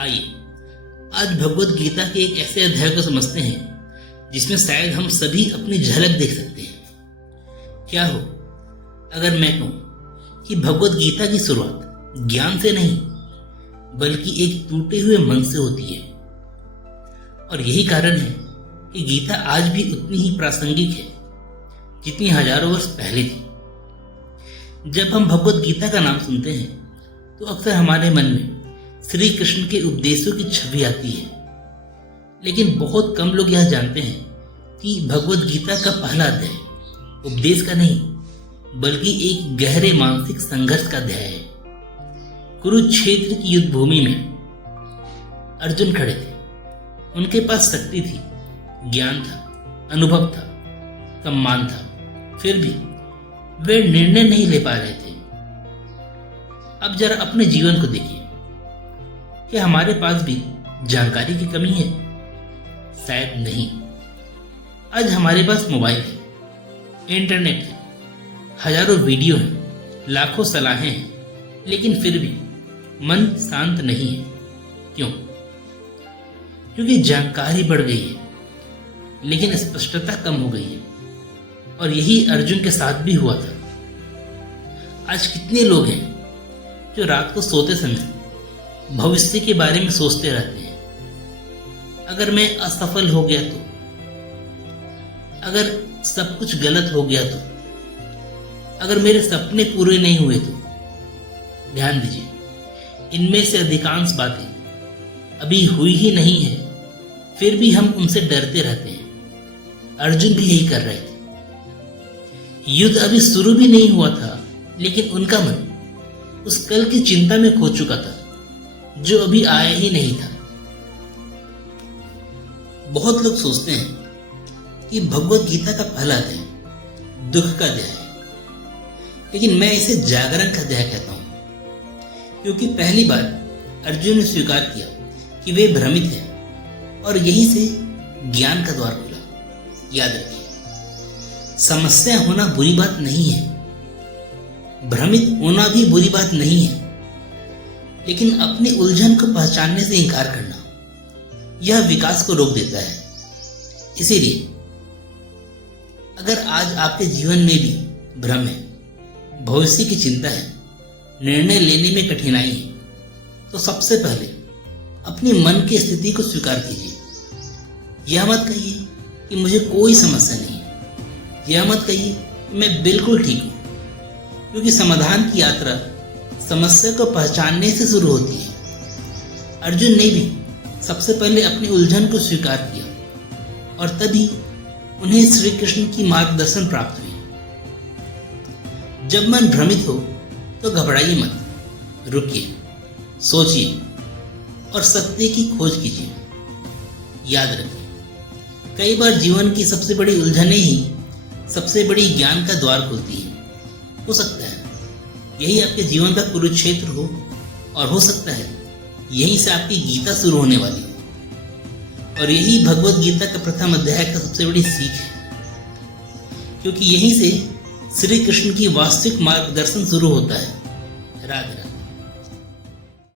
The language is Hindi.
आइए आज भगवत गीता के एक ऐसे अध्याय को समझते हैं जिसमें शायद हम सभी अपनी झलक देख सकते हैं। क्या हो अगर मैं कहूं कि भगवत गीता की शुरुआत ज्ञान से नहीं बल्कि एक टूटे हुए मन से होती है। और यही कारण है कि गीता आज भी उतनी ही प्रासंगिक है जितनी हजारों वर्ष पहले थी। जब हम भगवत गीता का नाम सुनते हैं तो अक्सर हमारे मन में श्री कृष्ण के उपदेशों की छवि आती है, लेकिन बहुत कम लोग यह जानते हैं कि भगवत गीता का पहला अध्याय उपदेश का नहीं बल्कि एक गहरे मानसिक संघर्ष का अध्याय है। कुरुक्षेत्र की युद्ध भूमि में अर्जुन खड़े थे। उनके पास शक्ति थी, ज्ञान था, अनुभव था, सम्मान था, फिर भी वे निर्णय नहीं ले पा रहे थे। अब जरा अपने जीवन को देखिए, क्या हमारे पास भी जानकारी की कमी है? शायद नहीं। आज हमारे पास मोबाइल है, इंटरनेट है, हजारों वीडियो हैं, लाखों सलाहें हैं, लेकिन फिर भी मन शांत नहीं है। क्यों? क्योंकि जानकारी बढ़ गई है लेकिन स्पष्टता कम हो गई है। और यही अर्जुन के साथ भी हुआ था। आज कितने लोग हैं जो रात को सोते समय भविष्य के बारे में सोचते रहते हैं। अगर मैं असफल हो गया तो, अगर सब कुछ गलत हो गया तो, अगर मेरे सपने पूरे नहीं हुए तो। ध्यान दीजिए, इनमें से अधिकांश बातें अभी हुई ही नहीं है, फिर भी हम उनसे डरते रहते हैं। अर्जुन भी यही कर रहे थे। युद्ध अभी शुरू भी नहीं हुआ था, लेकिन उनका मन उस कल की चिंता में खो चुका था जो अभी आया ही नहीं था। बहुत लोग सोचते हैं कि भगवत गीता का पहला अध्याय दुख का अध्याय है, लेकिन मैं इसे जागरण का अध्याय कहता हूं, क्योंकि पहली बार अर्जुन ने स्वीकार किया कि वे भ्रमित हैं और यहीं से ज्ञान का द्वार खुला। याद रखिए, समस्या होना बुरी बात नहीं है, भ्रमित होना भी बुरी बात नहीं है, लेकिन अपनी उलझन को पहचानने से इनकार करना यह विकास को रोक देता है। इसीलिए अगर आज आपके जीवन में भी भ्रम है, भविष्य की चिंता है, निर्णय लेने में कठिनाई है, तो सबसे पहले अपनी मन की स्थिति को स्वीकार कीजिए। यह मत कहिए कि मुझे कोई समस्या नहीं है, यह मत कहिए कि मैं बिल्कुल ठीक हूं, क्योंकि समाधान की यात्रा समस्या को पहचानने से शुरू होती है। अर्जुन ने भी सबसे पहले अपनी उलझन को स्वीकार किया और तभी उन्हें श्री कृष्ण की मार्गदर्शन प्राप्त हुई। जब मन भ्रमित हो तो घबराइए मत, रुकिए, सोचिए और सत्य की खोज कीजिए। याद रखिए, कई बार जीवन की सबसे बड़ी उलझनें ही सबसे बड़ी ज्ञान का द्वार खोलती है। हो सकता है यही आपके जीवन का कुरुक्षेत्र हो, और हो सकता है यहीं से आपकी गीता शुरू होने वाली हो। और यही भगवत गीता का प्रथम अध्याय का सबसे बड़ी सीख है, क्योंकि यहीं से श्री कृष्ण की वास्तविक मार्गदर्शन शुरू होता है। राधे राधे।